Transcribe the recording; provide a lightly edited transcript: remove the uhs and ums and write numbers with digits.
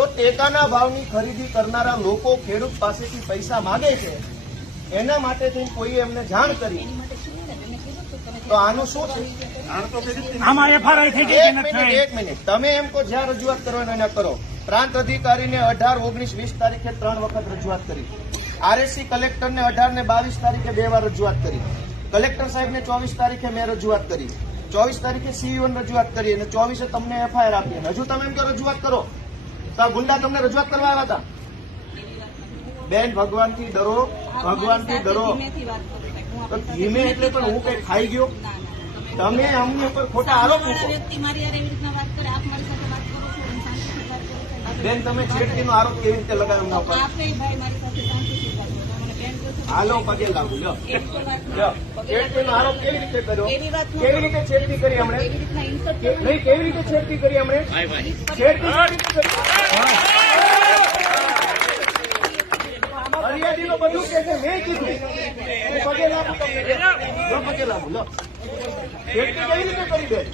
તો ટેકાના ભાવની ખરીદી કરનારા લોકો ખેડૂત પાસેથી પૈસા માંગે છે, એના માટે થઈને કોઈ એમને જાણ કરી તો આનું શું છે? આમાં એફઆરઆઈ થઈ ગઈ કે નથી થઈ? એક મિનિટ, તમે એમ કહો જ્યાં રજૂઆત કરવાનો એને કરો. પ્રાંત અધિકારીને 18, 19, 20 તારીખે 3 વખત રજૂઆત કરી. આરએસસી કલેક્ટરને 18 ને 22 તારીખે 2 વાર રજૂઆત કરી. કલેક્ટર સાહેબને 24 તારીખે મેં રજૂઆત કરી. 24 તારીખે સીઈઓને રજૂઆત કરી અને 24 તમને એફઆઈઆર આપી. હજુ તમે એમ કહો રજૂઆત કરો તો આ ગુંડા તમને રજૂઆત કરવા આવ્યા હતા? બેન, ભગવાનથી ડરો, ભગવાનથી ડરો. તો ધીમે એટલે પણ હું કઈ ખાઈ ગયો? તમે અમને ઉપર ખોટા આરોપ મૂકો. બેન, તમે છેડતીનો આરોપ કેવી રીતે લગાવ્યો એમના ઉપર? હાલો, પગે લાગુ. લ્યો, છેડતીનો આરોપ કેવી રીતે કર્યો? કેવી રીતે છેડતી કરી હમણે? નહીં, કેવી રીતે છેડતી કરી હમણે? છેડતી ફરિયાદીનો બધું કે છે, મેં કીધું. પગે લાગુ, પગે લાગુ. લો, છેડતી કેવી રીતે કરી? બેન,